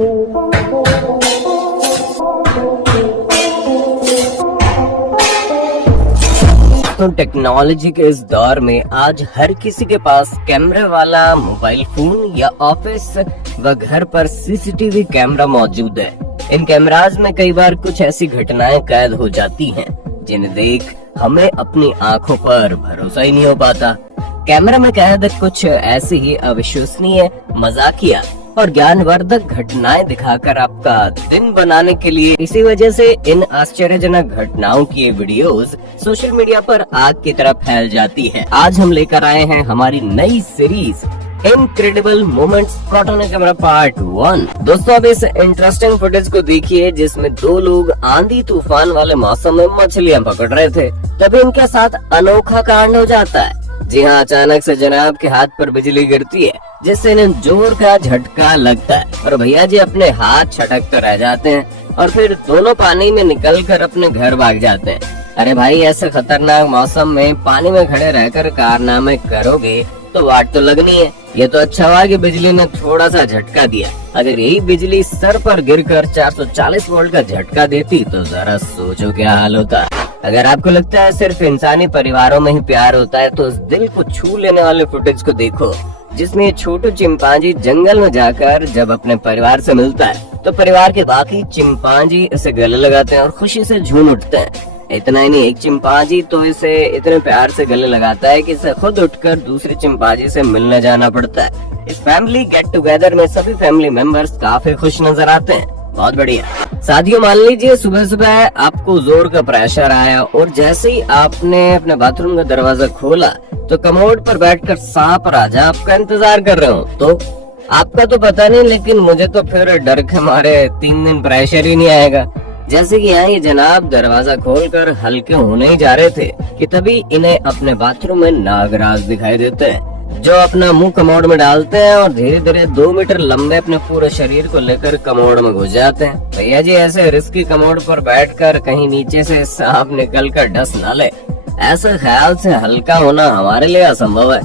तो टेक्नोलॉजी के इस दौर में आज हर किसी के पास कैमरे वाला मोबाइल फोन या ऑफिस व घर पर सीसीटीवी कैमरा मौजूद है। इन कैमराज में कई बार कुछ ऐसी घटनाएं कैद हो जाती हैं जिन्हें देख हमें अपनी आंखों पर भरोसा ही नहीं हो पाता। कैमरा में कैद कुछ ऐसी ही अविश्वसनीय, मजाकिया और ज्ञानवर्धक घटनाएं दिखाकर आपका दिन बनाने के लिए, इसी वजह से इन आश्चर्यजनक घटनाओं की ये वीडियोस सोशल मीडिया पर आग की तरह फैल जाती है। आज हम लेकर आए हैं हमारी नई series incredible moments caught on camera part 1। दोस्तों, अब इस इंटरेस्टिंग फुटेज को देखिए जिसमें दो लोग आंधी तूफान वाले मौसम में मछलियां पकड़ रहे थे, तभी इनके साथ अनोखा कांड हो जाता है। जी हाँ, अचानक से जनाब के हाथ पर बिजली गिरती है जिससे इन्हें जोर का झटका लगता है और भैया जी अपने हाथ छटकते रह जाते हैं और फिर दोनों पानी में निकलकर अपने घर भाग जाते हैं। अरे भाई, ऐसे खतरनाक मौसम में पानी में खड़े रहकर कारनामे करोगे तो वाट तो लगनी है। ये तो अच्छा हुआ कि बिजली ने थोड़ा सा झटका दिया, अगर यही बिजली सर पर गिरकर 440 वोल्ट का झटका देती तो जरा सोचो क्या हाल होता। अगर आपको लगता है सिर्फ इंसानी परिवारों में ही प्यार होता है तो उस दिल को छू लेने वाले फुटेज को देखो जिसमें छोटू चिंपांजी जंगल में जाकर जब अपने परिवार से मिलता है तो परिवार के बाकी चिंपांजी इसे गले लगाते हैं और खुशी से झूम उठते हैं। इतना ही नहीं, एक चिंपांजी तो इसे इतने प्यार से गले लगाता है कि इसे खुद उठकर दूसरे चिंपांजी से मिलने जाना पड़ता है। इस फैमिली गेट टुगेदर में सभी फैमिली मेंबर्स काफी खुश नजर आते हैं। बहुत बढ़िया। साथियों, मान लीजिए सुबह सुबह आपको जोर का प्रेशर आया और जैसे ही आपने अपने बाथरूम का दरवाजा खोला तो कमोड पर बैठकर सांप राजा आपका इंतजार कर रहे हो। तो आपका तो पता नहीं, लेकिन मुझे तो फिर डर के मारे 3 दिन प्रेशर ही नहीं आएगा। जैसे कि यहाँ ये जनाब दरवाजा खोलकर हल्के होने ही जा रहे थे कि तभी इन्हें अपने बाथरूम में नागराज दिखाई देते हैं जो अपना मुंह कमोड में डालते हैं और धीरे धीरे 2 मीटर लंबे अपने पूरे शरीर को लेकर कमोड में घुस जाते हैं। भैया जी, ऐसे रिस्की कमोड पर बैठकर कहीं नीचे से सांप निकल कर डस न ले, ऐसे ख्याल से हल्का होना हमारे लिए असंभव है।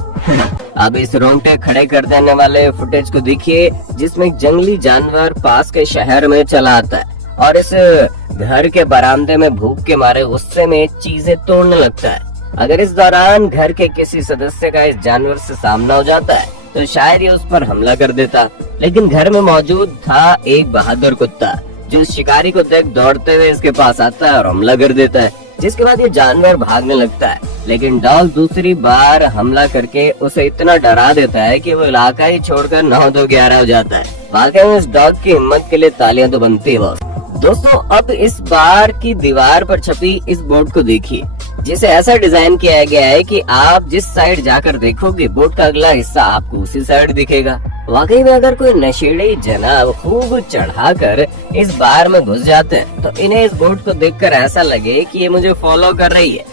अब इस रोंगटे खड़े कर देने वाले फुटेज को देखिए जिसमें एक जंगली जानवर पास के शहर में चला आता है और इस घर के बरामदे में भूख के मारे गुस्से में चीजें तोड़ने लगता है। अगर इस दौरान घर के किसी सदस्य का इस जानवर से सामना हो जाता है तो शायद ये उस पर हमला कर देता, लेकिन घर में मौजूद था एक बहादुर कुत्ता जो इस शिकारी को देख दौड़ते हुए इसके पास आता है और हमला कर देता है, जिसके बाद ये जानवर भागने लगता है। लेकिन डॉग दूसरी बार हमला करके उसे इतना डरा देता है कि वो इलाका ही छोड़कर 9-2-11 हो जाता है। वाकई में इस डॉग की हिम्मत के लिए तालियां तो बनती है बॉस। दोस्तों, अब इस बार की दीवार पर छपी इस बोर्ड को देखिए जिसे ऐसा डिजाइन किया गया है कि आप जिस साइड जाकर देखोगे बोर्ड का अगला हिस्सा आपको उसी साइड दिखेगा। वाकई में अगर कोई नशेड़ी जनाब खूब चढ़ाकर इस बार में घुस जाते हैं तो इन्हें इस बोर्ड को देखकर ऐसा लगे कि ये मुझे फॉलो कर रही है,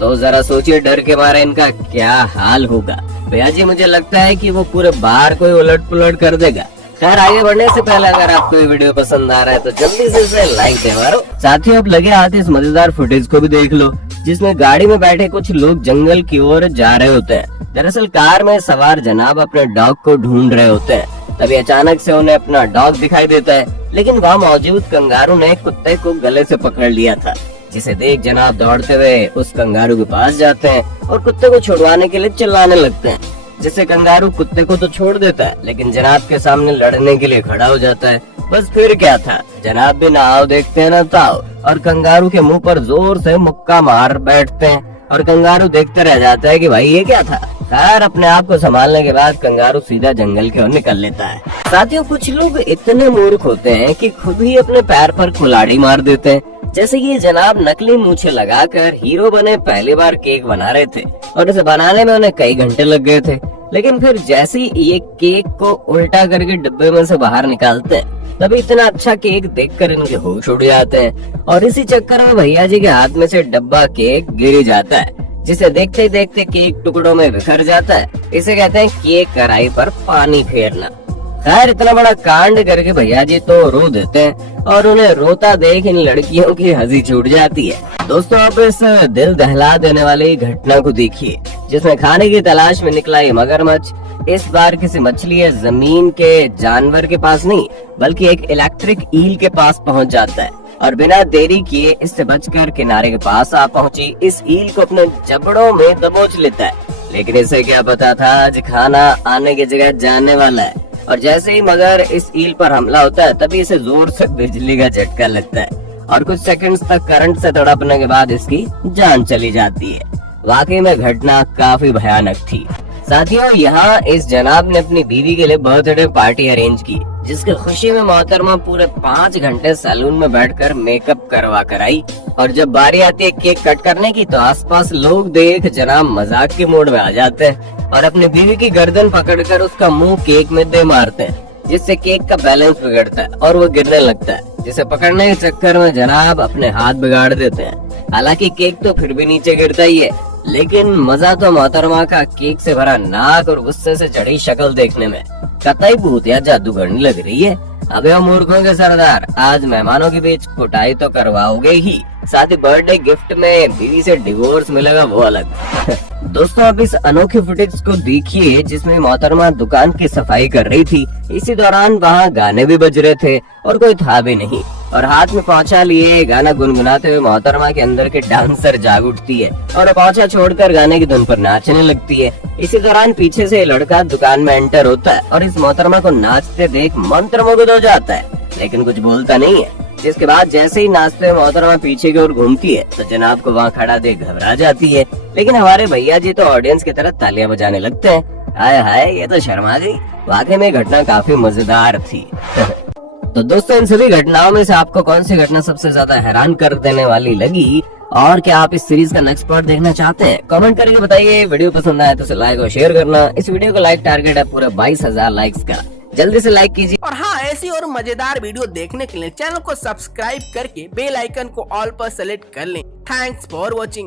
तो जरा सोचिए डर के मारे इनका क्या हाल होगा। भैया जी, मुझे लगता है कि वो पूरे बार को उलट पुलट कर देगा। खैर, आगे बढ़ने से पहले अगर आपको ये वीडियो पसंद आ रहा है तो जल्दी से इसे लाइक दे मारो। साथियों, अब लगे हाथ इस मजेदार फुटेज को भी देख लो जिसमें गाड़ी में बैठे कुछ लोग जंगल की ओर जा रहे होते हैं। दरअसल कार में सवार जनाब अपने डॉग को ढूंढ रहे होते हैं, तभी अचानक से उन्हें अपना डॉग दिखाई देता है, लेकिन वहाँ मौजूद कंगारू ने कुत्ते को गले से पकड़ लिया था, जिसे देख जनाब दौड़ते हुए उस कंगारू के पास जाते हैं और कुत्ते को छुड़वाने के लिए चिल्लाने लगते हैं, जिससे कंगारू कुत्ते को तो छोड़ देता है लेकिन जनाब के सामने लड़ने के लिए खड़ा हो जाता है। बस फिर क्या था, जनाब भी ना आओ देखते हैं ना ताओ और कंगारू के मुंह पर जोर से मुक्का मार बैठते हैं और कंगारू देखते रह जाता है कि भाई ये क्या था। खैर, अपने आप को संभालने के बाद कंगारू सीधा जंगल की ओर निकल लेता है। साथियों, कुछ लोग इतने मूर्ख होते हैं कि खुद ही अपने पैर पर कुल्हाड़ी मार देते हैं, जैसे कि ये जनाब नकली मूछें लगाकर हीरो बने पहली बार केक बना रहे थे और इसे बनाने में उन्हें कई घंटे लग गए थे, लेकिन फिर जैसे ही ये केक को उल्टा करके डिब्बे में से बाहर निकालते हैं तभी इतना अच्छा केक देखकर इनके होश उड़ जाते हैं और इसी चक्कर में भैया जी के हाथ में से डब्बा केक गिर जाता है, जिसे देखते देखते केक टुकड़ों में बिखर जाता है। इसे कहते हैं केक कढ़ाई पर पानी फेरना। खैर, इतना बड़ा कांड करके भैया जी तो रो देते हैं और उन्हें रोता देख इन लड़कियों की हंसी छूट जाती है। दोस्तों, अब इस दिल दहला देने वाली घटना को देखिए जिसमें खाने की तलाश में निकला ये मगरमच्छ इस बार किसी मछली या जमीन के जानवर के पास नहीं बल्कि एक इलेक्ट्रिक ईल के पास पहुंच जाता है और बिना देरी किए इससे बचकर किनारे के पास आ पहुंची इस ईल को अपने जबड़ों में दबोच लेता है। लेकिन इसे क्या पता था आज खाना आने की जगह जाने वाला है। और जैसे ही मगर इस ईल पर हमला होता है तभी इसे जोर से बिजली का झटका लगता है और कुछ सेकंड्स तक करंट से तड़पने के बाद इसकी जान चली जाती है। वाकई में घटना काफी भयानक थी। साथियों, यहाँ इस जनाब ने अपनी बीवी के लिए बर्थडे पार्टी अरेंज की, जिसकी खुशी में मोहतरमा पूरे 5 घंटे सैलून में बैठकर मेकअप करवा कर आई। और जब बारी आती है केक कट करने की तो आसपास लोग देख जनाब मजाक के मूड में आ जाते हैं और अपनी बीवी की गर्दन पकड़कर उसका मुंह केक में दे मारते हैं, जिससे केक का बैलेंस बिगड़ता है और वो गिरने लगता है, जिसे पकड़ने के चक्कर में जनाब अपने हाथ बिगाड़ देते हैं। हालांकि केक तो फिर भी नीचे गिरता ही है, लेकिन मजा तो मोहतरमा का केक से भरा नाक और गुस्से से चढ़ी शक्ल देखने में कतई भूत या जादूगरनी लग रही है। अबे मूर्खों के सरदार, आज मेहमानों के बीच कुटाई तो करवाओगे ही, साथ ही बर्थडे गिफ्ट में बीवी से डिवोर्स मिलेगा वो अलग। दोस्तों, अब इस अनोखे फुटेज को देखिए जिसमें मोहतरमा दुकान की सफाई कर रही थी। इसी दौरान वहाँ गाने भी बज रहे थे और कोई था भी नहीं और हाथ में पोंछा लिए गाना गुनगुनाते हुए मोहतरमा के अंदर के डांसर जाग उठती है और पोंछा छोड़कर गाने की धुन पर नाचने लगती है। इसी दौरान पीछे से लड़का दुकान में एंटर होता है और इस मोहतरमा को नाचते देख मंत्रमुग्ध हो जाता है, लेकिन कुछ बोलता नहीं है। जिसके बाद जैसे ही नाचते हुए मोहतरमा पीछे की ओर घूमती है तो जनाब को वहाँ खड़ा देख घबरा जाती है, लेकिन हमारे भैया जी तो ऑडियंस की तरह तालियां बजाने लगते हैं। हाय हाय, ये तो शर्मा गई। वाकई में घटना काफी मजेदार थी। तो दोस्तों, इन सभी घटनाओं में से आपको कौन सी घटना सबसे ज्यादा हैरान कर देने वाली लगी और क्या आप इस सीरीज का नेक्स्ट पार्ट देखना चाहते हैं? कमेंट करके बताइए। वीडियो पसंद आया तो उसे लाइक और शेयर करना। इस वीडियो का लाइक टारगेट है पूरे 22,000 लाइक्स का, जल्दी से लाइक कीजिए। और हाँ, ऐसी और मजेदार वीडियो देखने के लिए चैनल को सब्सक्राइब करके बेल आइकन को ऑल पर सेलेक्ट कर लें। Thanks for watching.